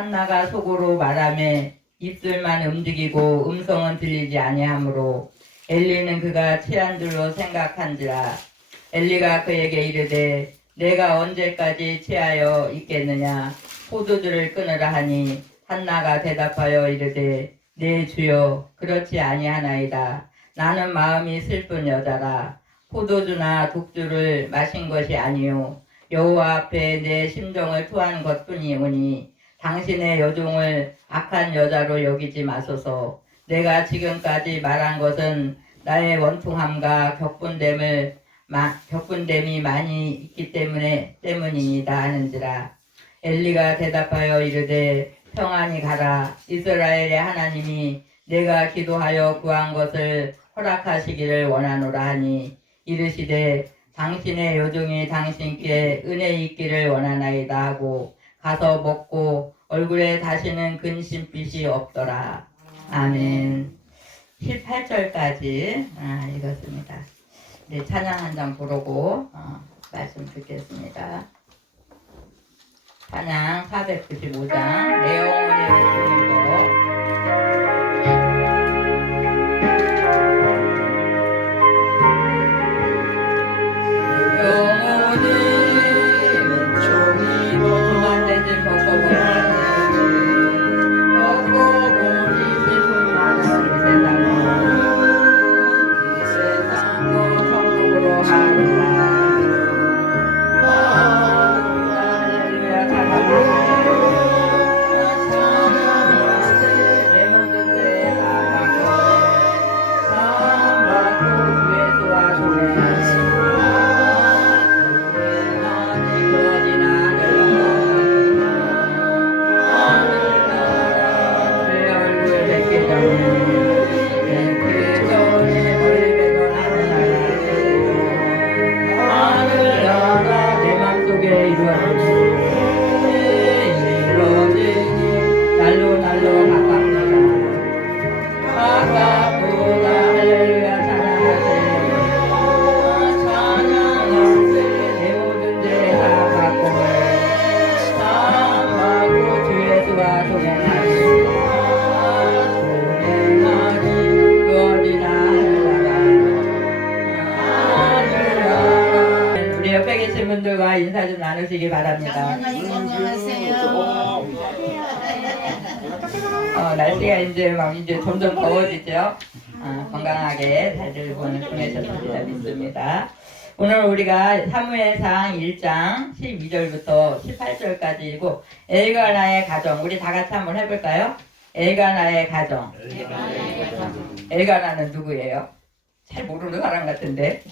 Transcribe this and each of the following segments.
한나가 속으로 말하며 입술만 움직이고 음성은 들리지 아니하므로 엘리는 그가 취한 줄로 생각한지라. 엘리가 그에게 이르되 내가 언제까지 취하여 있겠느냐 포도주를 끊으라 하니 한나가 대답하여 이르되 네 주여 그렇지 아니하나이다. 나는 마음이 슬픈 여자라. 포도주나 독주를 마신 것이 아니요 여호와 앞에 내 심정을 토한 것뿐이오니 당신의 여종을 악한 여자로 여기지 마소서. 내가 지금까지 말한 것은 나의 원통함과 격분됨이 많이 있기 때문이니이다 하는지라. 엘리가 대답하여 이르되 평안히 가라. 이스라엘의 하나님이 내가 기도하여 구한 것을 허락하시기를 원하노라 하니 이르시되 당신의 여종이 당신께 은혜 있기를 원하나이다 하고 가서 먹고 얼굴에 다시는 근심빛이 없더라. 아멘. 18절까지 읽었습니다. 네, 찬양 한 장 부르고 말씀 듣겠습니다. 찬양 495장 내 영혼이 부르는 거. 분들과 인사 좀 나누시기 바랍니다. 날씨가 이제 점점 더워지죠. 건강하게 잘들 보내셨으리라 믿습니다. 오늘 우리가 사무엘상 1장 12절부터 18절까지 읽고 엘가나의 가정, 우리 다 같이 한번 해볼까요? 엘가나의 가정. 엘가나는 누구예요? 잘 모르는 사람 같은데,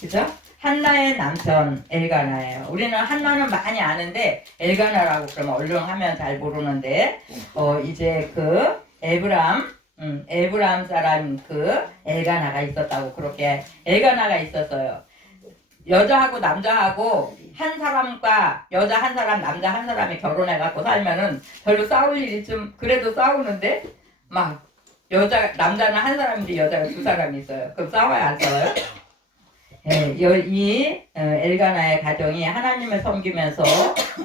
그죠? 한나의 남편 엘가나예요. 우리는 한나는 많이 아는데 엘가나라고 그러면 얼렁하면 잘 모르는데 이제 그 에브람 사람 그 엘가나가 있었다고. 그렇게 엘가나가 있었어요. 여자하고 남자하고 한 사람과 여자 한 사람 남자 한 사람이 결혼해갖고 살면은 별로 싸울 일이 좀 그래도 싸우는데 막 남자는 한 사람인데 여자가 두 사람이 있어요. 그럼 싸워야 안 싸워요? 이 엘가나의 가정이 하나님을 섬기면서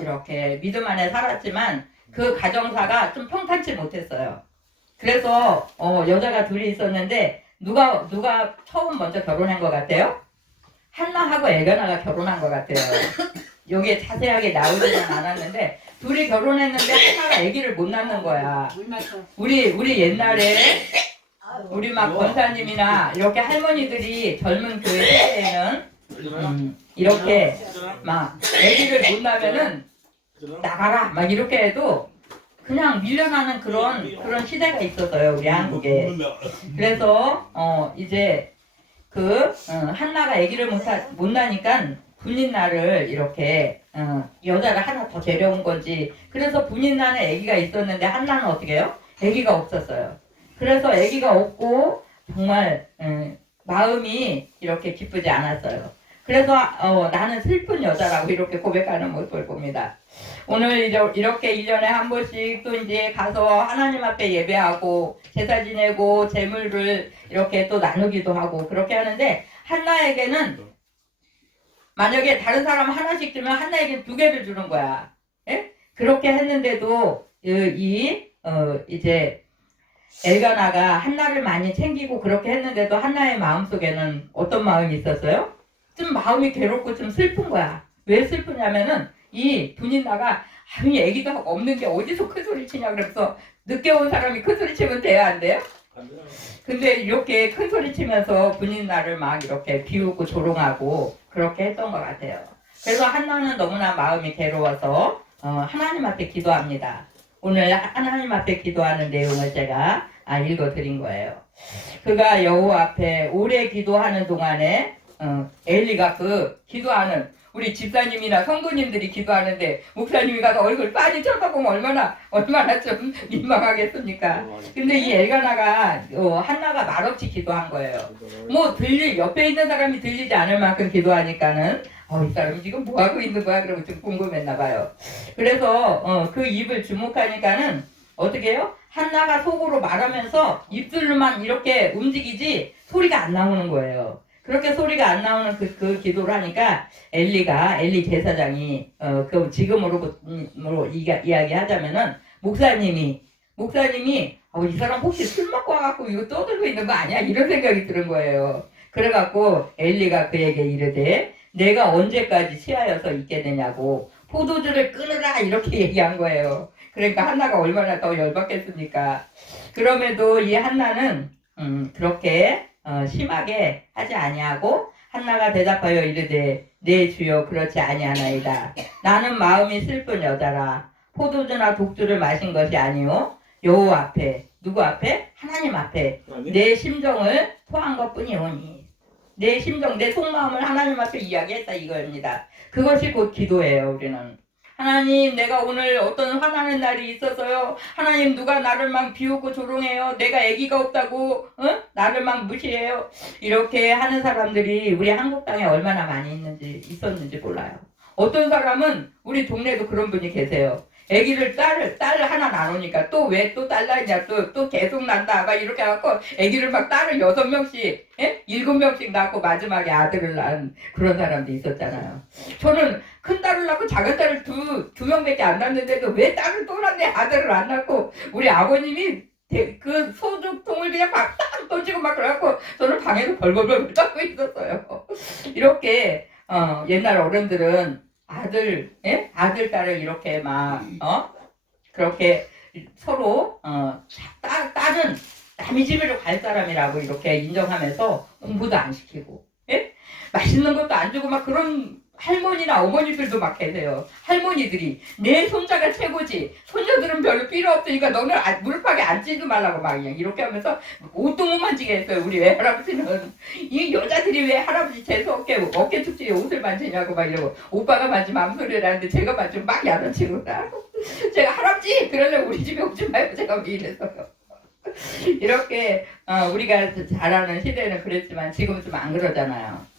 이렇게 믿음 안에 살았지만 그 가정사가 좀 평탄치 못했어요. 그래서 여자가 둘이 있었는데 누가 처음 먼저 결혼한 것 같아요? 한나하고 엘가나가 결혼한 것 같아요. 여기에 자세하게 나오지는 않았는데 둘이 결혼했는데 한나가 아기를 못 낳는 거야. 우리 옛날에 우리 막 권사님이나 이렇게 할머니들이 젊은 교회 시대에는 이렇게 막 아기를 못 낳으면은 나가라 막 이렇게 해도 그냥 밀려나는 그런 시대가 있었어요, 우리 한국에. 그래서 이제 한나가 아기를 못 낳으니까 분인날을 이렇게 여자를 하나 더 데려온 건지. 그래서 분인날에 아기가 있었는데 한나는 어떻게 해요? 아기가 없었어요. 그래서 아기가 없고 정말 마음이 이렇게 기쁘지 않았어요. 그래서 나는 슬픈 여자라고 이렇게 고백하는 모습을 봅니다. 오늘 이렇게 1년에 한 번씩 또 이제 가서 하나님 앞에 예배하고 제사 지내고 제물을 이렇게 또 나누기도 하고 그렇게 하는데 한나에게는 만약에 다른 사람 하나씩 주면 한나에게는 2개를 주는 거야. 예? 그렇게 했는데도 이제 엘가나가 한나를 많이 챙기고 그렇게 했는데도 한나의 마음속에는 어떤 마음이 있었어요? 좀 마음이 괴롭고 좀 슬픈 거야. 왜 슬프냐면은 이 분인나가 이 애기도 없는 게 어디서 큰 소리 치냐 그래서 늦게 온 사람이 큰 소리 치면 돼야 안 돼요? 근데 이렇게 큰 소리 치면서 분인나를 막 이렇게 비웃고 조롱하고 그렇게 했던 것 같아요. 그래서 한나는 너무나 마음이 괴로워서 하나님 앞에 기도합니다. 오늘 하나님 앞에 기도하는 내용을 제가 읽어드린 거예요. 그가 여호와 앞에 오래 기도하는 동안에 엘리가 그 기도하는 우리 집사님이나 성도님들이 기도하는데 목사님이 가서 얼굴 빤히 쳐다보면 얼마나 좀 민망하겠습니까? 근데 이 엘가나가 한나가 말없이 기도한 거예요. 뭐 옆에 있는 사람이 들리지 않을 만큼 기도하니까는 이 사람이 지금 뭐 하고 있는 거야? 그러고 좀 궁금했나 봐요. 그래서 그 입을 주목하니까는 어떻게 해요? 한나가 속으로 말하면서 입술로만 이렇게 움직이지 소리가 안 나오는 거예요. 그렇게 소리가 안 나오는 그 기도를 하니까 엘리 제사장이 그 지금으로 이야기하자면은 목사님이 이 사람 혹시 술 먹고 와갖고 이거 떠들고 있는 거 아니야? 이런 생각이 드는 거예요. 그래갖고 엘리가 그에게 이르되 내가 언제까지 취하여서 있겠느냐고 포도주를 끊으라 이렇게 얘기한 거예요. 그러니까 한나가 얼마나 더 열받겠습니까? 그럼에도 이 한나는 그렇게 심하게 하지 아니하고 한나가 대답하여 이르되 내 주여 그렇지 아니하나이다. 나는 마음이 슬픈 여자라. 포도주나 독주를 마신 것이 아니요 여호와 앞에 누구 앞에? 하나님 앞에 내 심정을 토한 것뿐이오니 내 심정 내 속마음을 하나님 앞에 이야기했다 이거입니다. 그것이 곧 기도예요. 우리는 하나님 내가 오늘 어떤 화나는 날이 있어서요. 하나님 누가 나를 막 비웃고 조롱해요. 내가 아기가 없다고 나를 막 무시해요. 이렇게 하는 사람들이 우리 한국 땅에 얼마나 많이 있었는지 몰라요. 어떤 사람은 우리 동네에도 그런 분이 계세요. 아기를 딸을 하나 낳으니까 또 왜 또 딸 낳냐 또 계속 난다 막 이렇게 해갖고 아기를 막 딸을 6명씩 7명씩 낳고 마지막에 아들을 낳은 그런 사람도 있었잖아요. 저는 큰 딸을 낳고 작은 딸을 두 명밖에 안 낳는데도 왜 딸을 또 낳네 아들을 안 낳고 우리 아버님이 그 소주통을 그냥 막 딱 던지고 막 그래갖고 저는 방에서 벌벌벌 떨고 있었어요. 이렇게 옛날 어른들은 아들, 딸을 이렇게 그렇게 서로, 딸은 남의 집으로 갈 사람이라고 이렇게 인정하면서 공부도 안 시키고, 맛있는 것도 안 주고 막 그런 할머니나 어머니들도 막 계세요. 할머니들이 내 손자가 최고지. 손녀들은 별로 필요 없으니까 너는 무릎팍에 앉지도 말라고 막 이렇게 하면서 옷도 못 만지게 했어요. 우리 외할아버지는. 이 여자들이 왜 할아버지 재수 어깨 축지에 옷을 만지냐고 막 이러고 오빠가 만지면 아무 소리를 하는데 제가 만지면 막 야단치고 제가 할아버지 그러려고 우리 집에 오지 말고 제가 왜 이랬어요. 이렇게 우리가 잘하는 시대는 그랬지만 지금 좀 안 그러잖아요.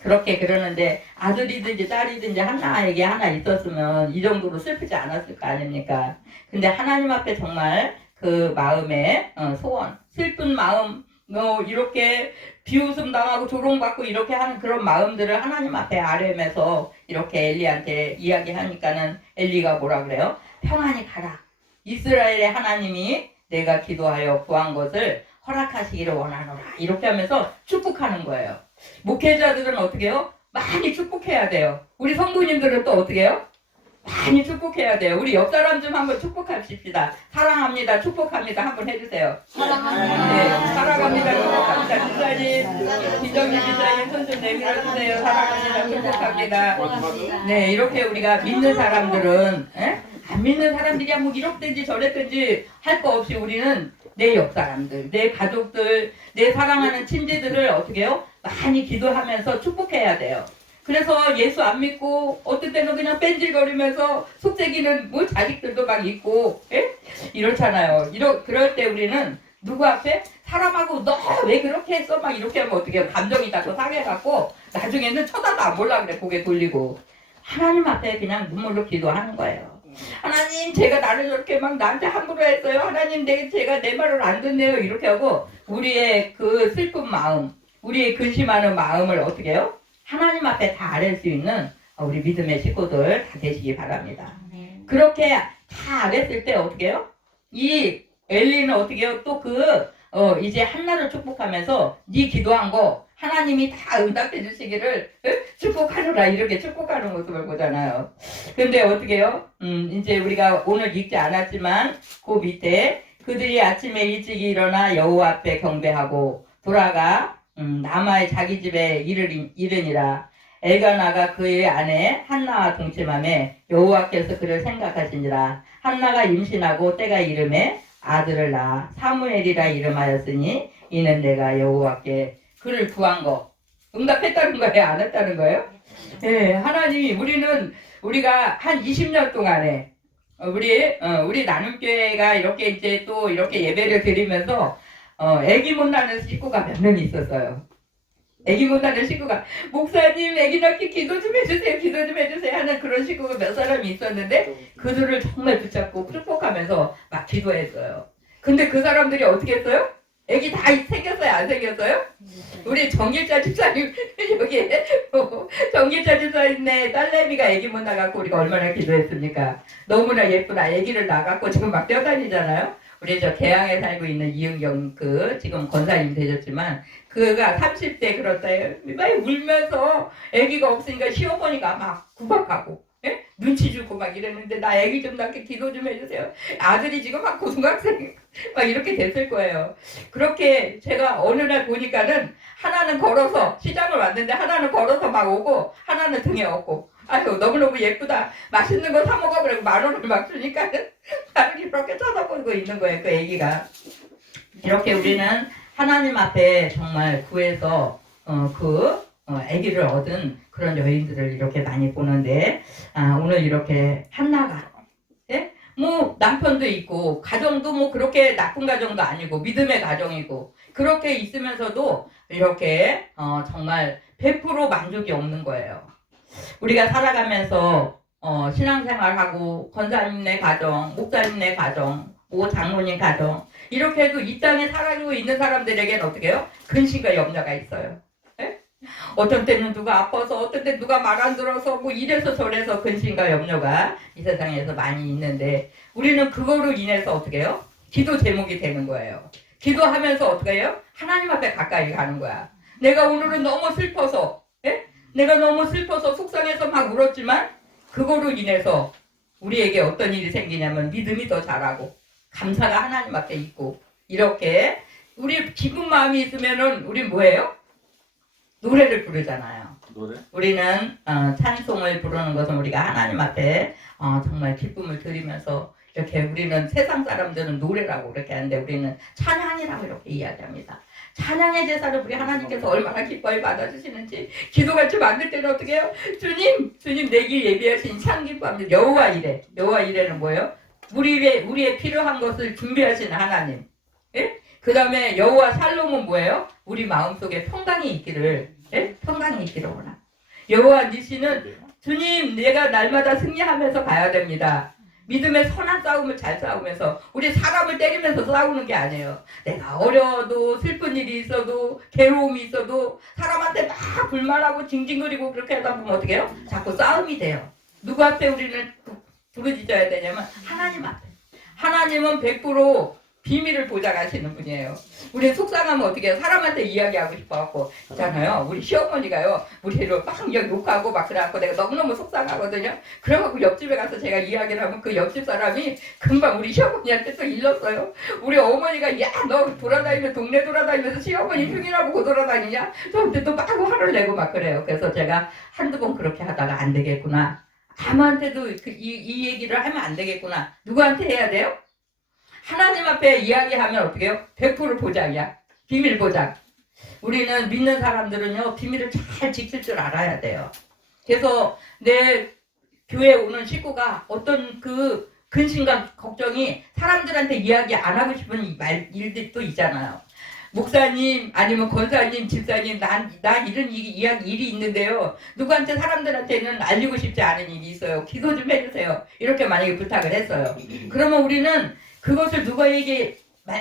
그렇게 그러는데 아들이든지 딸이든지 한나에게 하나 있었으면 이 정도로 슬프지 않았을 거 아닙니까? 근데 하나님 앞에 정말 그 마음의 소원, 슬픈 마음, 이렇게 비웃음 당하고 조롱받고 이렇게 하는 그런 마음들을 하나님 앞에 아뢰면서 이렇게 엘리한테 이야기하니까는 엘리가 뭐라 그래요? 평안히 가라. 이스라엘의 하나님이 내가 기도하여 구한 것을 허락하시기를 원하노라. 이렇게 하면서 축복하는 거예요. 목회자들은 어떻게 해요? 많이 축복해야 돼요. 우리 성도님들은 또 어떻게 해요? 많이 축복해야 돼요. 우리 옆 사람 좀 한번 축복합시다. 사랑합니다. 축복합니다. 한번 해주세요. 사랑합니다. 네, 사랑합니다. 축복합니다. 기자님, 기정님 기자님 손 좀 내밀어주세요. 사랑합니다. 축복합니다. 네, 이렇게 우리가 믿는 사람들은 안 믿는 사람들이야 뭐 이렇든지 저랬든지 할 거 없이 우리는 내 옆 사람들, 내 가족들, 내 사랑하는 친지들을 어떻게 해요? 많이 기도하면서 축복해야 돼요. 그래서 예수 안 믿고 어떤 때는 그냥 뺀질거리면서 속삭이는 뭐 자식들도 막 있고 이렇잖아요. 그럴 때 우리는 누구 앞에? 사람하고 너 왜 그렇게 했어? 막 이렇게 하면 어떻게 해요? 감정이 자꾸 상해갖고 나중에는 쳐다도 안 볼라 그래. 고개 돌리고. 하나님 앞에 그냥 눈물로 기도하는 거예요. 하나님 제가 나를 저렇게 막 나한테 함부로 했어요. 하나님 제가 내 말을 안 듣네요. 이렇게 하고 우리의 그 슬픈 마음, 우리의 근심하는 마음을 어떻게 해요? 하나님 앞에 다 아뢰 수 있는 우리 믿음의 식구들 다 되시기 바랍니다. 그렇게 다 알았을 때 어떻게 해요? 이 엘리는 어떻게 해요? 또 이제 한나를 축복하면서 네 기도한 거 하나님이 다 응답해 주시기를 축복하노라 이렇게 축복하는 모습을 보잖아요. 근데 어떻게 해요? 이제 우리가 오늘 읽지 않았지만 그 밑에 그들이 아침에 일찍 일어나 여호와 앞에 경배하고 돌아가 라마의 자기 집에 이르니라. 엘가나가 그의 아내 한나와 동침하며 여호와께서 그를 생각하시니라. 한나가 임신하고 때가 이름에 아들을 낳아 사무엘이라 이름하였으니 이는 내가 여호와께 그를 구한 거 응답했다는 거예요? 안 했다는 거예요? 네, 하나님이 우리가 한 20년 동안에 우리 나눔교회가 이렇게 이제 또 이렇게 예배를 드리면서 아기 못 낳는 식구가 몇 명 있었어요. 아기 못 낳는 식구가 목사님 아기 낳기 기도 좀 해주세요 하는 그런 식구가 몇 사람이 있었는데 그들을 정말 붙잡고 축복하면서 막 기도했어요. 근데 그 사람들이 어떻게 했어요? 아기 다 생겼어요? 안 생겼어요? 우리 정길자 집사님 여기 정길자 집사님네 딸내미가 아기 못 낳아갖고 우리가 얼마나 기도했습니까? 너무나 예쁜 아기를 낳아갖고 지금 막 뛰어다니잖아요. 우리 저 개항에 살고 있는 이은경 지금 권사님 되셨지만 그가 30대 그렇다요. 막 울면서 아기가 없으니까 시어머니가 막 구박하고 눈치 주고 막 이랬는데 나 아기 좀 낳게 기도 좀 해주세요. 아들이 지금 막 고등학생 막 이렇게 됐을 거예요. 그렇게 제가 어느 날 보니까는 하나는 걸어서 시장을 왔는데 하나는 걸어서 막 오고 하나는 등에 업고 아유 너무너무 예쁘다 맛있는 거 사 먹어 그러고 10,000원을 막 주니까 나를 이렇게 쳐다보고 있는 거예요. 그 애기가. 이렇게 우리는 하나님 앞에 정말 구해서 아기를 얻은 그런 여인들을 이렇게 많이 보는데 오늘 이렇게 한나가 뭐 남편도 있고 가정도 뭐 그렇게 나쁜 가정도 아니고 믿음의 가정이고 그렇게 있으면서도 이렇게 정말 100% 만족이 없는 거예요. 우리가 살아가면서 신앙생활하고 권사님네 가정, 목사님네 가정, 뭐 장로님 가정 이렇게 해도 이 땅에 살아가고 있는 사람들에게는 어떻게 해요? 근심과 염려가 있어요. 어떤 때는 누가 아파서 어떤 때 누가 말 안 들어서 뭐 이래서 저래서 근심과 염려가 이 세상에서 많이 있는데 우리는 그거로 인해서 어떻게 해요? 기도 제목이 되는 거예요. 기도하면서 어떻게 해요? 하나님 앞에 가까이 가는 거야. 내가 오늘은 너무 슬퍼서 내가 너무 슬퍼서 속상해서 막 울었지만 그거로 인해서 우리에게 어떤 일이 생기냐면 믿음이 더 자라고 감사가 하나님 앞에 있고 이렇게 우리 기쁜 마음이 있으면은 우리 뭐예요? 노래를 부르잖아요. 노래? 우리는 찬송을 부르는 것은 우리가 하나님 앞에 정말 기쁨을 드리면서 이렇게 우리는 세상 사람들은 노래라고 그렇게 하는데 우리는 찬양이라고 이렇게 이야기합니다. 찬양의 제사를 우리 하나님께서 얼마나 기뻐해 받아주시는지 기도같이 만들 때는 어떻게 해요? 주님 내게 예비하신 참 기뻐합니다. 여호와 이레. 여호와 이레는 뭐예요? 우리의 필요한 것을 준비하시는 하나님. 예? 그 다음에 여호와 샬롬은 뭐예요? 우리 마음속에 평강이 있기를 평강이 있기를 원합니다. 여호와 니시는 주님 내가 날마다 승리하면서 가야 됩니다. 믿음의 선한 싸움을 잘 싸우면서 우리 사람을 때리면서 싸우는 게 아니에요. 내가 어려워도 슬픈 일이 있어도 괴로움이 있어도 사람한테 막 불만하고 징징거리고 그렇게 하다 보면 어떻게 해요? 자꾸 싸움이 돼요. 누구 앞에 우리는 부르짖어야 되냐면 하나님 앞에. 하나님은 100% 비밀을 보장하시는 분이에요. 우리 속상하면 어떻게 해요? 사람한테 이야기하고 싶어갖고 있잖아요. 우리 시어머니가요. 우리를 막 욕하고 막 그래갖고 내가 너무너무 속상하거든요. 그래갖고 옆집에 가서 제가 이야기를 하면 그 옆집 사람이 금방 우리 시어머니한테 또 일렀어요. 우리 어머니가 야 너 동네 돌아다니면서 시어머니 흉이라고 돌아다니냐? 저한테 또 막 화를 내고 막 그래요. 그래서 제가 한두 번 그렇게 하다가 안 되겠구나. 아무한테도 이 얘기를 하면 안 되겠구나. 누구한테 해야 돼요? 하나님 앞에 이야기하면 어떻게 해요? 100% 보장이야. 비밀 보장. 우리는 믿는 사람들은요, 비밀을 잘 지킬 줄 알아야 돼요. 그래서 내 교회에 오는 식구가 어떤 그 근심과 걱정이 사람들한테 이야기 안 하고 싶은 일들도 있잖아요. 목사님, 아니면 권사님, 집사님, 나 이런 일이 있는데요. 누구한테 사람들한테는 알리고 싶지 않은 일이 있어요. 기도 좀 해주세요. 이렇게 만약에 부탁을 했어요. 그러면 우리는 그것을 누구에게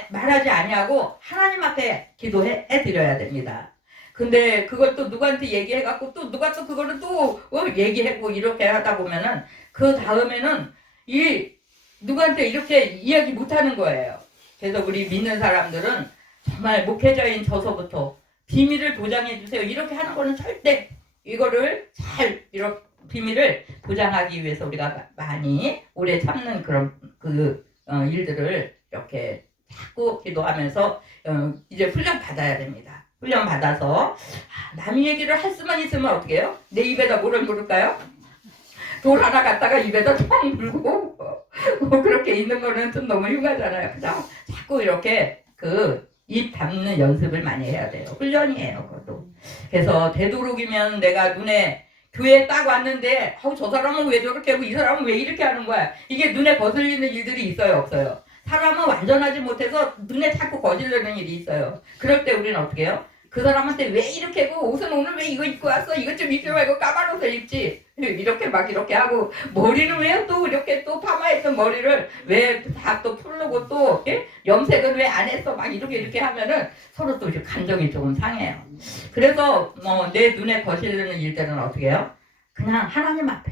말하지 아니하고 하나님 앞에 기도해 드려야 됩니다. 근데 그걸 또 누구한테 얘기해갖고 또 누가 또 그거를 또 얘기하고 이렇게 하다 보면은 그 다음에는 누구한테 이렇게 이야기 못하는 거예요. 그래서 우리 믿는 사람들은 정말 목회자인 저서부터 비밀을 보장해 주세요. 이렇게 하는 거는 절대 이거를 잘 이렇게 비밀을 보장하기 위해서 우리가 많이 오래 참는 그런 일들을 이렇게 자꾸 기도하면서 이제 훈련 받아야 됩니다. 훈련 받아서 남의 얘기를 할 수만 있으면 어떻게 해요? 내 입에다 뭐를 물을까요? 돌 하나 갖다가 입에다 탕 물고 그렇게 있는 거는 좀 너무 흉하잖아요. 그죠? 자꾸 이렇게 입 담는 연습을 많이 해야 돼요. 훈련이에요, 그것도. 그래서 되도록이면 내가 눈에 교회에 딱 왔는데 저 사람은 왜 저렇게 하고 이 사람은 왜 이렇게 하는 거야? 이게 눈에 거슬리는 일들이 있어요, 없어요? 사람은 완전하지 못해서 눈에 자꾸 거슬리는 일이 있어요. 그럴 때 우리는 어떻게 해요? 그 사람한테 왜 이렇게 하고 옷은 오늘 왜 이거 입고 왔어? 이것 좀 입지 말고 까만 옷을 입지. 이렇게 막 이렇게 하고 머리는 왜 또 이렇게 또 파마했던 머리를 왜 다 또 풀르고 또 염색은 왜 안 했어? 막 이렇게 하면은 서로 또 감정이 조금 상해요. 그래서 내 눈에 거슬리는 일들은 어떻게 해요? 그냥 하나님 앞에.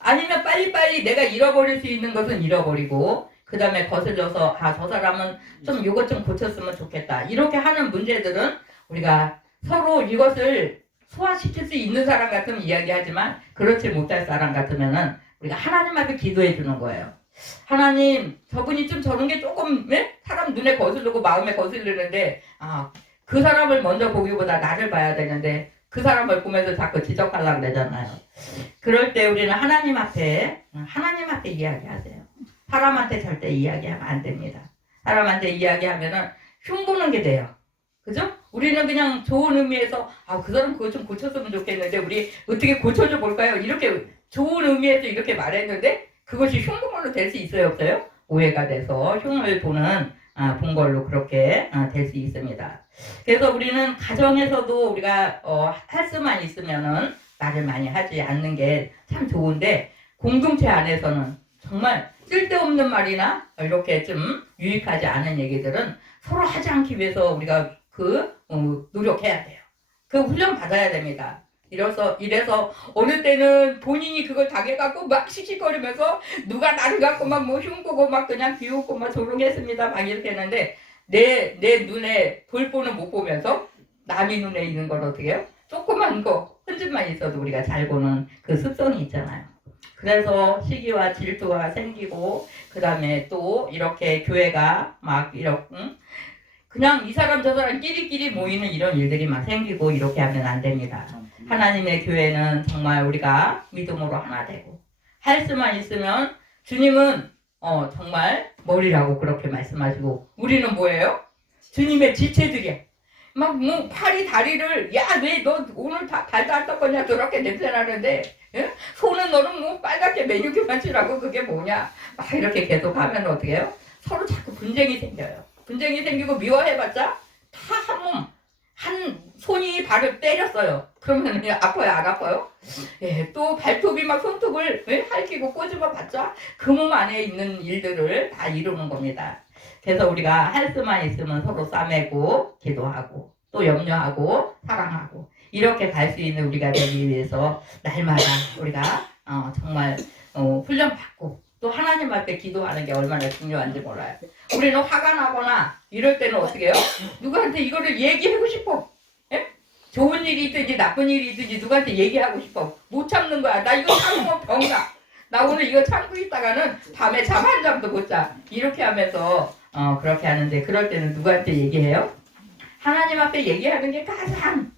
아니면 빨리빨리 내가 잃어버릴 수 있는 것은 잃어버리고 그 다음에 거슬려서 저 사람은 좀 이것 좀 고쳤으면 좋겠다. 이렇게 하는 문제들은 우리가 서로 이것을 소화시킬 수 있는 사람 같으면 이야기하지만 그렇지 못할 사람 같으면은 우리가 하나님 앞에 기도해 주는 거예요. 하나님, 저분이 좀 저런 게 조금 사람 눈에 거슬리고 마음에 거슬리는데 그 사람을 먼저 보기보다 나를 봐야 되는데 그 사람을 보면서 자꾸 지적하려고 그러잖아요. 그럴 때 우리는 하나님 앞에 이야기하세요. 사람한테 절대 이야기하면 안 됩니다. 사람한테 이야기하면은 흉보는 게 돼요. 그죠? 우리는 그냥 좋은 의미에서 그 사람 그거 좀 고쳤으면 좋겠는데 우리 어떻게 고쳐줘 볼까요? 이렇게 좋은 의미에서 이렇게 말했는데 그것이 흉보물로 될 수 있어요, 없어요? 오해가 돼서 흉을 보는 본 걸로 그렇게 될 수 있습니다. 그래서 우리는 가정에서도 우리가 할 수만 있으면은 말을 많이 하지 않는 게 참 좋은데 공동체 안에서는 정말 쓸데없는 말이나 이렇게 좀 유익하지 않은 얘기들은 서로 하지 않기 위해서 우리가 노력해야 돼요. 그 훈련 받아야 됩니다. 이래서 어느 때는 본인이 그걸 당해갖고 막 씩씩거리면서 누가 나를 갖고 막 흉보고 막 그냥 비웃고 막 조롱했습니다. 막 이렇게 했는데 내 눈에 돌보는 못 보면서 남의 눈에 있는 걸 어떻게 해요? 조그만 거 흔적만 있어도 우리가 잘 보는 그 습성이 있잖아요. 그래서 시기와 질투가 생기고 그 다음에 또 이렇게 교회가 막 이렇게 그냥 이 사람 저 사람 끼리끼리 모이는 이런 일들이 막 생기고 이렇게 하면 안 됩니다. 하나님의 교회는 정말 우리가 믿음으로 하나 되고 할 수만 있으면 주님은 정말 머리라고 그렇게 말씀하시고 우리는 뭐예요? 주님의 지체들이야. 막 팔이 다리를 왜 너 오늘 발도 안 닦았냐 저렇게 냄새나는데 손은 너는 빨갛게 매니큐만 칠하고 그게 뭐냐 막 이렇게 계속 하면 어떻게 해요? 서로 자꾸 분쟁이 생겨요. 분쟁이 생기고 미워해봤자 다 한 손이 발을 때렸어요. 그러면 아파요? 안 아파요? 또 발톱이 막 손톱을 핥히고 꼬집어봤자 그 몸 안에 있는 일들을 다 이루는 겁니다. 그래서 우리가 할 수만 있으면 서로 싸매고 기도하고 또 염려하고 사랑하고 이렇게 갈 수 있는 우리가 되기 위해서 날마다 우리가 정말 훈련받고 또 하나님 앞에 기도하는 게 얼마나 중요한지 몰라요. 우리는 화가 나거나 이럴 때는 어떻게 해요? 누구한테 이거를 얘기하고 싶어. 좋은 일이 있든지 나쁜 일이 있든지 누구한테 얘기하고 싶어. 못 참는 거야. 나 이거 참으면 병나. 나 오늘 이거 참고 있다가는 밤에 잠 한 잠도 못 자. 이렇게 하면서 그렇게 하는데 그럴 때는 누구한테 얘기해요? 하나님 앞에 얘기하는 게 가장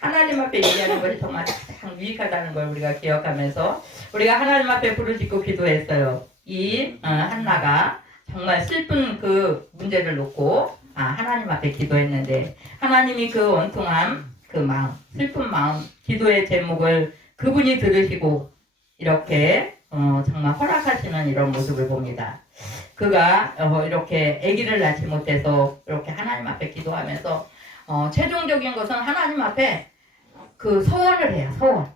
하나님 앞에 얘기하는 것이 정말 가장 유익하다는 걸 우리가 기억하면서 우리가 하나님 앞에 부르짖고 기도했어요. 이 한나가 정말 슬픈 그 문제를 놓고 하나님 앞에 기도했는데 하나님이 그 원통함, 그 마음, 슬픈 마음, 기도의 제목을 그분이 들으시고 이렇게 정말 허락하시는 이런 모습을 봅니다. 그가 이렇게 아기를 낳지 못해서 이렇게 하나님 앞에 기도하면서 최종적인 것은 하나님 앞에 그 서원을 해요.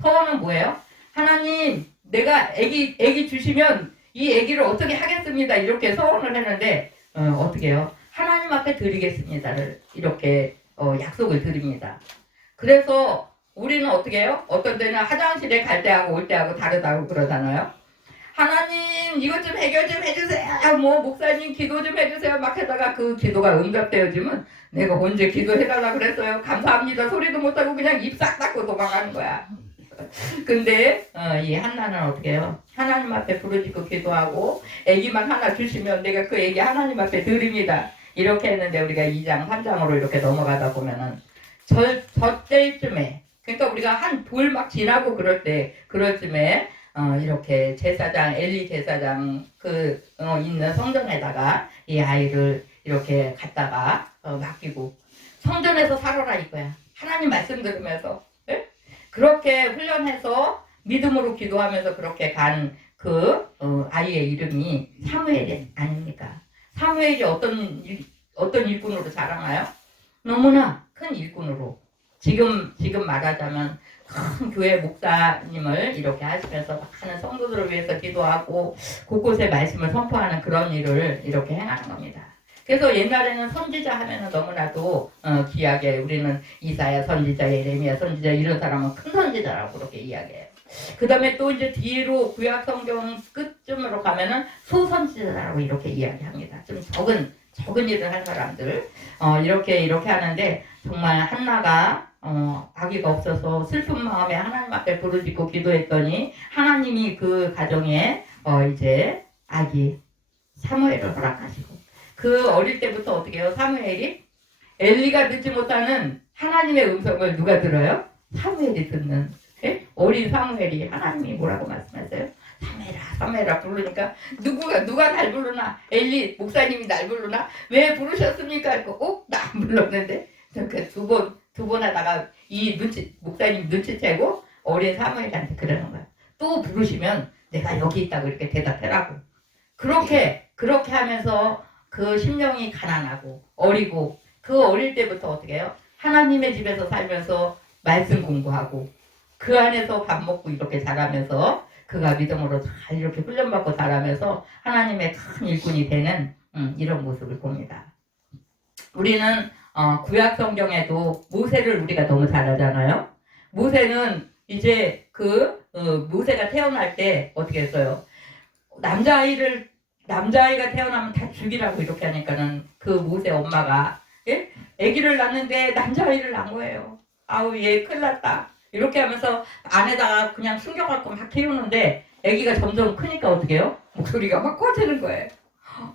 서원은 뭐예요? 하나님, 내가 아기 주시면 이 아기를 어떻게 하겠습니다. 이렇게 서원을 했는데 어떻게 해요? 하나님 앞에 드리겠습니다를 이렇게 약속을 드립니다. 그래서 우리는 어떻게 해요? 어떤 때는 화장실에 갈 때하고 올 때하고 다르다고 그러잖아요. 하나님 이것 좀 해결 좀 해주세요. 뭐 목사님 기도 좀 해주세요. 막 하다가 그 기도가 응답되어지면 내가 언제 기도해달라 그랬어요. 감사합니다 소리도 못하고 그냥 입 싹 닫고 도망가는 거야. 근데 이 한나는 어떻게 해요? 하나님 앞에 부르짖고 기도하고 애기만 하나 주시면 내가 그 애기 하나님 앞에 드립니다. 이렇게 했는데 우리가 2장 3장으로 이렇게 넘어가다 보면은 저때쯤에 그러니까 우리가 한 돌 막 지나고 그럴 쯤에 이렇게 제사장 엘리 제사장 있는 성전에다가 이 아이를 이렇게 갖다가 맡기고 성전에서 살아라 이거야. 하나님 말씀 들으면서 그렇게 훈련해서 믿음으로 기도하면서 그렇게 간 아이의 이름이 사무엘이 아닙니까? 사무엘이 어떤 일꾼으로 자라나요? 너무나 큰 일꾼으로. 지금 말하자면 큰 교회 목사님을 이렇게 하시면서 많은 성도들을 위해서 기도하고 곳곳에 말씀을 선포하는 그런 일을 이렇게 행하는 겁니다. 그래서 옛날에는 선지자 하면은 너무나도 귀하게 우리는 이사야 선지자, 예레미야 선지자 이런 사람은 큰 선지자라고 그렇게 이야기해요. 그 다음에 또 이제 뒤로 구약 성경 끝쯤으로 가면은 소선지자라고 이렇게 이야기합니다. 좀 적은 일을 한 사람들 이렇게 하는데 정말 한나가 아기가 없어서 슬픈 마음에 하나님 앞에 부르짖고 기도했더니 하나님이 그 가정에 이제 아기 사무엘을 허락하시고 그 어릴 때부터 어떻게 해요? 사무엘이 엘리가 듣지 못하는 하나님의 음성을 누가 들어요? 사무엘이 듣는. 어린 사무엘이 하나님이 뭐라고 말씀하세요? 사무엘아 부르니까 누가 날 부르나? 엘리 목사님이 날 부르나? 왜 부르셨습니까? 나 안 불렀는데 두 번 하다가 목사님 눈치채고 어린 사무엘한테 그러는 거야. 또 부르시면 내가 여기 있다고 이렇게 대답해라고. 그렇게 하면서 그 심령이 가난하고 어리고 그 어릴 때부터 어떻게 해요? 하나님의 집에서 살면서 말씀 공부하고 그 안에서 밥 먹고 이렇게 자라면서 그가 믿음으로 잘 이렇게 훈련받고 자라면서 하나님의 큰 일꾼이 되는 이런 모습을 봅니다. 우리는 구약 성경에도 모세를 우리가 너무 잘 알잖아요. 모세는 이제 모세가 태어날 때 어떻게 했어요? 남자아이가 태어나면 다 죽이라고 이렇게 하니까는 그 모세 엄마가 아기를 낳는데 남자아이를 낳은 거예요. 아우 얘 큰일 났다. 이렇게 하면서 안에다가 그냥 숨겨갖고 막 키우는데 아기가 점점 크니까 어떻게 해요? 목소리가 막 커지는 거예요.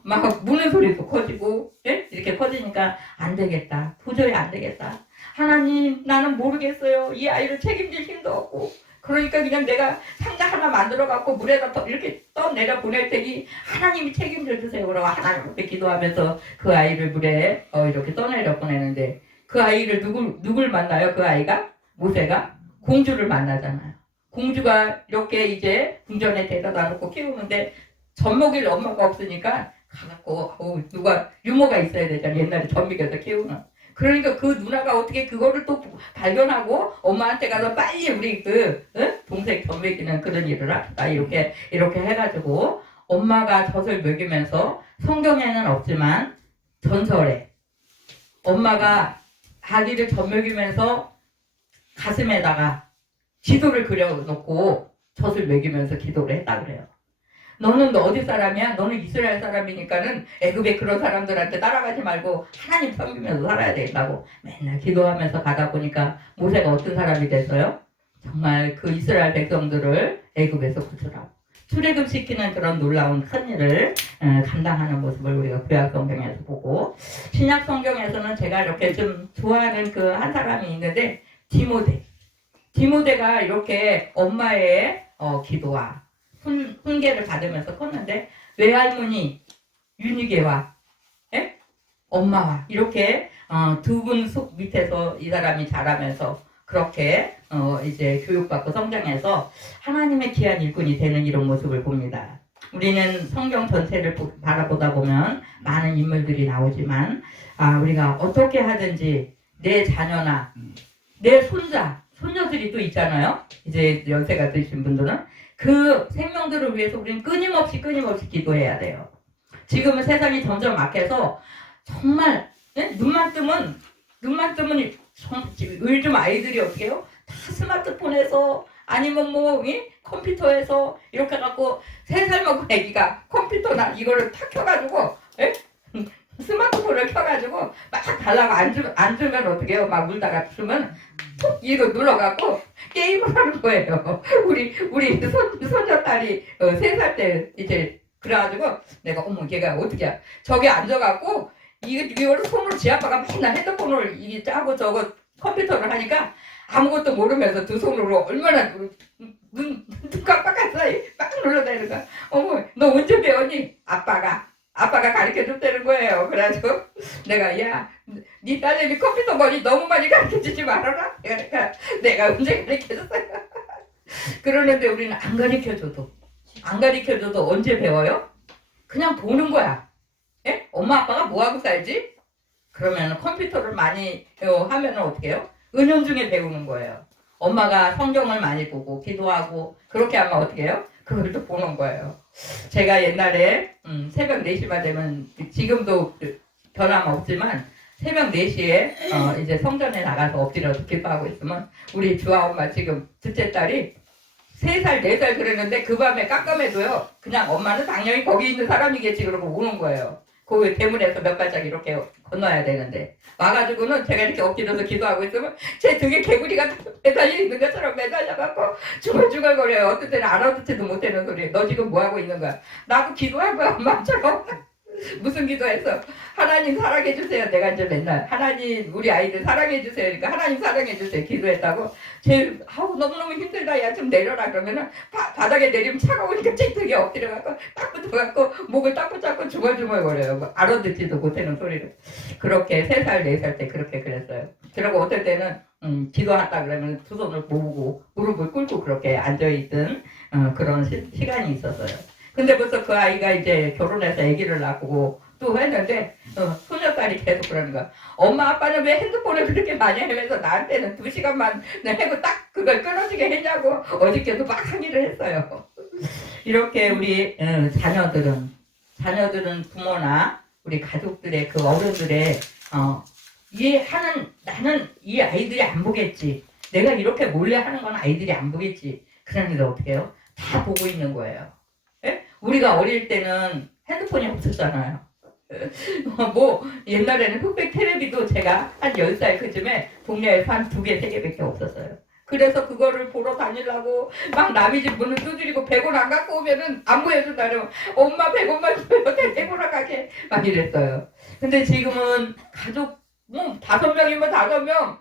막 무는 소리도 커지고 이렇게 커지니까 안 되겠다. 도저히 안 되겠다. 하나님 나는 모르겠어요. 이 아이를 책임질 힘도 없고 그러니까 그냥 내가 상자 하나 만들어갖고 물에다 이렇게 떠내려 보낼 테니 하나님이 책임져 주세요. 그러고 하나님 앞에 기도하면서 그 아이를 물에 이렇게 떠내려 보내는데 그 아이를 누굴 만나요? 그 아이가? 모세가? 공주를 만나잖아요. 공주가 이렇게 이제 궁전에 데려다 놓고 키우는데 젖먹일 엄마가 없으니까 가갖고 누가 유모가 있어야 되잖아요. 옛날에 젖먹여서 키우는. 그러니까 그 누나가 어떻게 그거를 또 발견하고 엄마한테 가서 빨리 우리 동생 젖먹이는 그런 일을 합시다. 이렇게 해가지고 엄마가 젖을 먹이면서 성경에는 없지만 전설에 엄마가 아기를 젖먹이면서 가슴에다가 기도를 그려놓고 젖을 먹이면서 기도를 했다 그래요. 너는 어디 사람이야? 너는 이스라엘 사람이니까는 애굽에 그런 사람들한테 따라가지 말고 하나님 섬기면서 살아야 된다고 맨날 기도하면서 가다 보니까 모세가 어떤 사람이 됐어요? 정말 그 이스라엘 백성들을 애굽에서 구출하고 출애굽시키는 그런 놀라운 큰 일을 감당하는 모습을 우리가 구약 성경에서 보고 신약 성경에서는 제가 이렇게 좀 좋아하는 그 한 사람이 있는데 디모데가 이렇게 엄마의 기도와 훈계를 받으면서 컸는데 외할머니 윤희계와 엄마와 이렇게 두 분 속 밑에서 이 사람이 자라면서 그렇게 이제 교육받고 성장해서 하나님의 귀한 일꾼이 되는 이런 모습을 봅니다. 우리는 성경 전체를 바라보다 보면 많은 인물들이 나오지만 우리가 어떻게 하든지 내 자녀나 내 손녀들이 또 있잖아요. 이제 연세가 드신 분들은 그 생명들을 위해서 우리는 끊임없이 기도해야 돼요. 지금은 세상이 점점 악해서 정말 눈만 뜨면 요즘 아이들이 어떻게 해요? 다 스마트폰에서 아니면 뭐 컴퓨터에서 이렇게 해갖고 3살 먹은 애기가 컴퓨터나 이거를 탁 켜가지고 스마트폰을 켜가지고 막 달라고 안 주면 어떻게 해요? 막 울다가 주면 톡 이거 눌러갖고 게임을 하는 거예요. 우리 손녀딸이 3살 때 이제 그래가지고 내가 어머 걔가 어떻게 저기 앉아갖고 이거를 손으로 지 아빠가 맨날 핸드폰을 이게 짜고 저거 컴퓨터를 하니까 아무것도 모르면서 두 손으로 얼마나 눈 깜빡했어 빡 눌러대는 거야. 어머 너 언제 배웠니? 아빠가 가르쳐줬다는 거예요. 그래가지고 내가 야 네 딸내미 컴퓨터 머리 너무 많이 가르쳐주지 말아라. 그러니까 내가 언제 가르쳐줬어요. 그러는데 우리는 안 가르쳐줘도 언제 배워요? 그냥 보는 거야. 예? 엄마 아빠가 뭐하고 살지? 그러면 컴퓨터를 많이 하면 어떻게 해요? 은연중에 배우는 거예요. 엄마가 성경을 많이 보고 기도하고 그렇게 하면 어떻게 해요? 그걸 또 보는 거예요. 제가 옛날에 새벽 4시만 되면 지금도 변함없지만 새벽 4시에 이제 성전에 나가서 엎드려서 기도하고 있으면 우리 주아 엄마 지금 둘째 딸이 3살, 4살 그랬는데 그 밤에 깜깜해도요. 그냥 엄마는 당연히 거기 있는 사람이겠지 그러고 오는 거예요. 그 대문에서 몇 발짝 이렇게 건너야 되는데 와가지고는 제가 이렇게 엎드려서 기도하고 있으면 제 등에 개구리가 매달려 있는 것처럼 매달려갖고 중얼중얼거려요. 어떤 때는 알아듣지도 못하는 소리. 너 지금 뭐하고 있는 거야? 나도 기도할 거야 엄마처럼. 무슨 기도했어? 하나님 사랑해주세요. 내가 이제 맨날 하나님 우리 아이들 사랑해주세요. 그러니까 하나님 사랑해주세요. 기도했다고. 제일 너무너무 힘들다. 야 좀 내려라. 그러면은 바닥에 내리면 차가우니까 찌뜨게 엎드려갖고 딱 붙어갖고 목을 딱 붙잡고 중얼중얼거려요. 뭐 알아듣지도 못하는 소리를. 그렇게 3살 4살 때 그렇게 그랬어요. 그리고 어떨 때는 기도한다 그러면 두 손을 모으고 무릎을 꿇고 그렇게 앉아있던 그런 시간이 있었어요. 근데 벌써 그 아이가 이제 결혼해서 아기를 낳고 또 했는데 소녀딸이 계속 그러는 거야. 엄마 아빠는 왜 핸드폰을 그렇게 많이 하면서 나한테는 2시간만 하고 딱 그걸 끊어지게 했냐고 어저께도 막 항의를 했어요. 이렇게 우리 자녀들은 부모나 우리 가족들의 그 어른들의 나는 이 아이들이 안 보겠지. 내가 이렇게 몰래 하는 건 아이들이 안 보겠지. 그러는데 어떻게 해요? 다 보고 있는 거예요. 예? 우리가 어릴 때는 핸드폰이 없었잖아요. 뭐 옛날에는 흑백 텔레비도 제가 한 10살 그쯤에 동네에서 한 2개, 3개밖에 없었어요. 그래서 그거를 보러 다니려고 막 남의 집 문을 두드리고 100원 안 갖고 오면은 안 보여준다면 엄마 100원만 줘요. 100원 가게 막 이랬어요. 근데 지금은 가족 뭐 5명이면 5명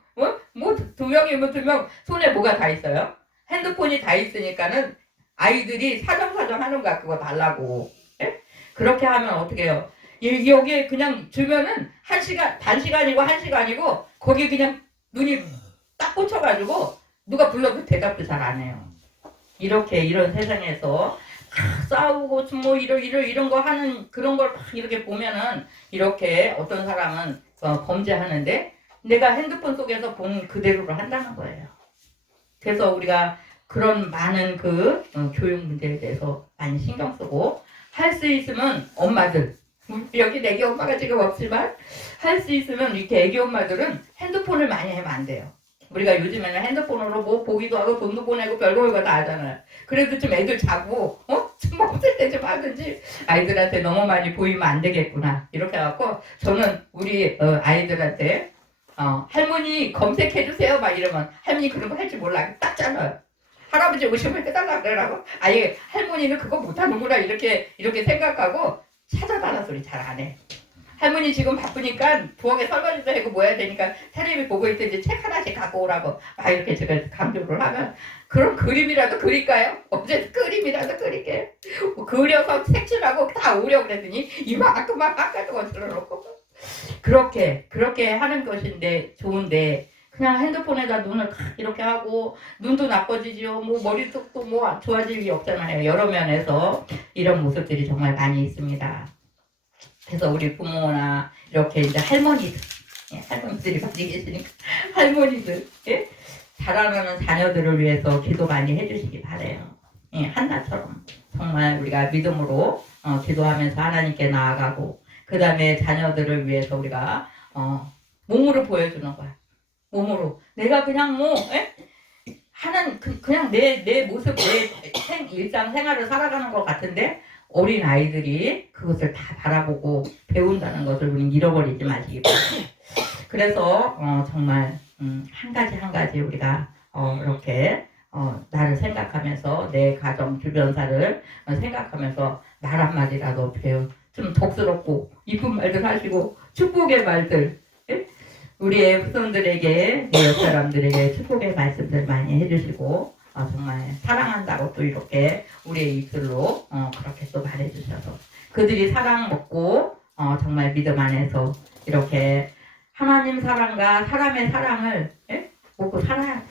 뭐 2명이면 2명 손에 뭐가 다 있어요? 핸드폰이 다 있으니까는 아이들이 사정사정 하는 거야. 그거 달라고. 예? 그렇게 하면 어떻게 해요? 여기에 그냥 주면은 단시간이고 1시간이고 거기에 그냥 눈이 딱 꽂혀가지고 누가 불러도 대답도 잘 안 해요. 이런 세상에서 싸우고 뭐 이런 거 하는 그런 걸 막 이렇게 보면은 이렇게 어떤 사람은 범죄하는데 내가 핸드폰 속에서 본 그대로를 한다는 거예요. 그래서 우리가 그런 많은 교육 문제에 대해서 많이 신경 쓰고 할 수 있으면 엄마들 여기 애기 엄마가 지금 없지만 할 수 있으면 이렇게 애기 엄마들은 핸드폰을 많이 하면 안 돼요. 우리가 요즘에는 핸드폰으로 뭐 보기도 하고 돈도 보내고 별거 다 하잖아요. 그래도 좀 애들 자고 좀 없을 때 좀 하든지 아이들한테 너무 많이 보이면 안 되겠구나 이렇게 해갖고 저는 우리 아이들한테 할머니 검색해주세요 막 이러면 할머니 그런 거 할 줄 몰라 딱 잘라요. 할아버지 오시면 해달라 그러라고 아예 할머니는 그거 못하는구나 이렇게 생각하고 찾아달라 소리 잘 안 해. 할머니 지금 바쁘니까 부엌에 설거지도 하고 뭐 해야 되니까 텔레비 보고 있든지 책 하나씩 갖고 오라고 막 이렇게 제가 강조를 하면 그럼 그림이라도 그릴까요? 어제 그림이라도 그릴게요. 그려서 색칠하고 다 오려고 그랬더니 이만큼만 깎아서 들어놓고 그렇게 하는 것인데 좋은데 그냥 핸드폰에다 눈을 이렇게 하고 눈도 나빠지죠. 뭐 머릿속도 뭐 좋아질 게 없잖아요. 여러 면에서 이런 모습들이 정말 많이 있습니다. 그래서 우리 부모나 이렇게 이제 할머니들이 많이 계시니까 할머니들 자라나는 자녀들을 위해서 기도 많이 해주시기 바래요. 한나처럼 정말 우리가 믿음으로 기도하면서 하나님께 나아가고 그 다음에 자녀들을 위해서 우리가 몸으로 보여주는 거야. 몸으로 내가 그냥 하는 그냥 내 모습 내 일상 생활을 살아가는 것 같은데 어린 아이들이 그것을 다 바라보고 배운다는 것을 우리는 잃어버리지 마시기 바랍니다. 그래서 정말 한 가지 한 가지 우리가 이렇게 나를 생각하면서 내 가정 주변사를 생각하면서 말 한마디라도 좀 덕스럽고 이쁜 말들 하시고 축복의 말들, 예? 우리의 후손들에게 내 옆 사람들에게 축복의 말씀들 많이 해주시고 정말 사랑한다고 또 이렇게 우리의 입술로 그렇게 또 말해주셔서 그들이 사랑 먹고 정말 믿음 안에서 이렇게 하나님 사랑과 사람의 사랑을 먹고 살아야 돼.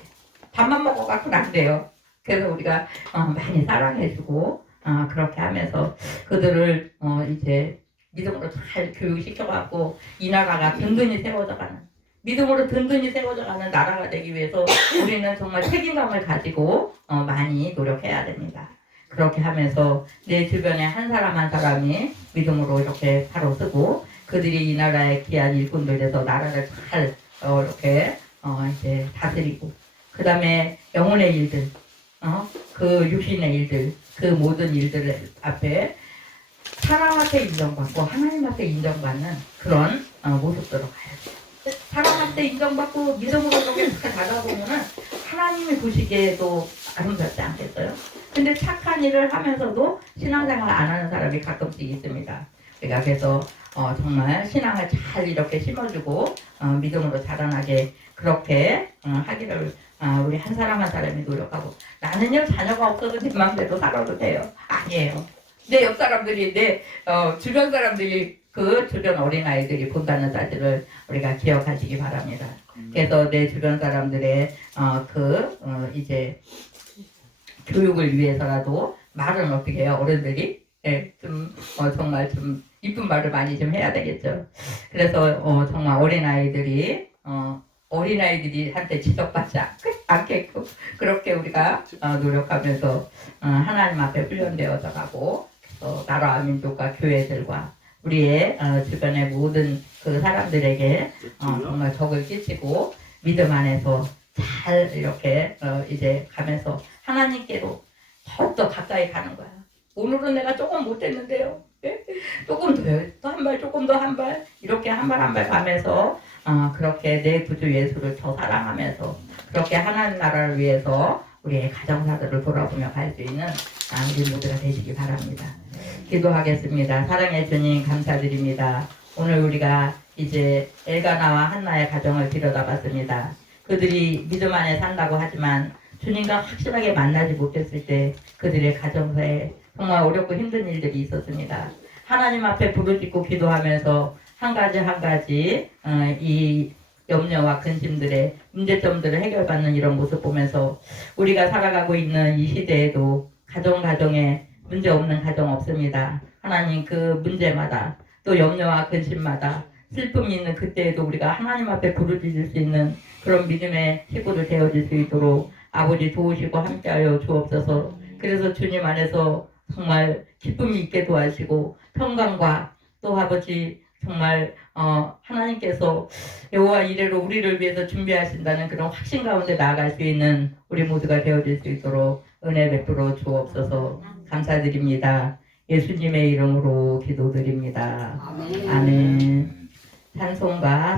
밥만 먹어갖고는 안 돼요. 그래서 우리가 많이 사랑해주고 그렇게 하면서 그들을 이제 믿음으로 잘 교육시켜갖고 이 나라가 든든히 세워져가는 믿음으로 든든히 세워져가는 나라가 되기 위해서 우리는 정말 책임감을 가지고 많이 노력해야 됩니다. 그렇게 하면서 내 주변에 한 사람 한 사람이 믿음으로 이렇게 바로 쓰고 그들이 이 나라의 귀한 일꾼들 돼서 나라를 잘 이렇게 이제 다스리고 그 다음에 영혼의 일들, 그 육신의 일들, 그 모든 일들 앞에 사람 앞에 인정받고 하나님 앞에 인정받는 그런 모습으로 가야죠. 사람한테 인정받고 믿음으로 이렇게 가다보면은 하나님이 보시기에도 아름답지 않겠어요? 근데 착한 일을 하면서도 신앙생활 안 하는 사람이 가끔씩 있습니다. 우리가 그래서 정말 신앙을 잘 이렇게 심어주고 믿음으로 자라나게 그렇게 하기를 우리 한 사람 한 사람이 노력하고 나는요 자녀가 없어도 내 마음대로 살아도 돼요. 아니에요. 내 옆 사람들이 내 주변 사람들이 그 주변 어린아이들이 본다는 사실을 우리가 기억하시기 바랍니다. 그래서 내 주변 사람들의 이제 교육을 위해서라도 말은 어떻게 해요? 어른들이 좀 정말 좀 이쁜 말을 많이 좀 해야 되겠죠. 그래서 정말 어린아이들이 한테 지적받지 않겠고 그렇게 우리가 노력하면서 하나님 앞에 훈련되어져 가고 나라 민족과 교회들과 우리의 주변의 모든 그 사람들에게 정말 덕을 끼치고 믿음 안에서 잘 이렇게 이제 가면서 하나님께로 더욱더 가까이 가는 거야. 오늘은 내가 조금 못했는데요. 조금 더요. 또 한 발, 조금 더 한 발 이렇게 한 발 한 발 가면서 그렇게 내 구주 예수를 더 사랑하면서 그렇게 하나님 나라를 위해서 우리의 가정사들을 돌아보며 갈 수 있는 우리 모두가 되시기 바랍니다. 기도하겠습니다. 사랑의 주님 감사드립니다. 오늘 우리가 이제 엘가나와 한나의 가정을 들여다봤습니다. 그들이 믿음 안에 산다고 하지만 주님과 확실하게 만나지 못했을 때 그들의 가정사에 정말 어렵고 힘든 일들이 있었습니다. 하나님 앞에 부르짖고 기도하면서 한 가지 한 가지 이 염려와 근심들의 문제점들을 해결받는 이런 모습 보면서 우리가 살아가고 있는 이 시대에도 가정에 문제 없는 가정 없습니다. 하나님 그 문제마다 또 염려와 근심마다 슬픔이 있는 그때에도 우리가 하나님 앞에 부르짖을 수 있는 그런 믿음의 식구를 되어질 수 있도록 아버지 도우시고 함께하여 주옵소서. 그래서 주님 안에서 정말 기쁨이 있게 도와주시고 평강과 또 아버지 정말 하나님께서 여호와 이래로 우리를 위해서 준비하신다는 그런 확신 가운데 나아갈 수 있는 우리 모두가 되어질 수 있도록 은혜 베풀어 주옵소서. 감사드립니다. 예수님의 이름으로 기도드립니다. 아멘. 찬송가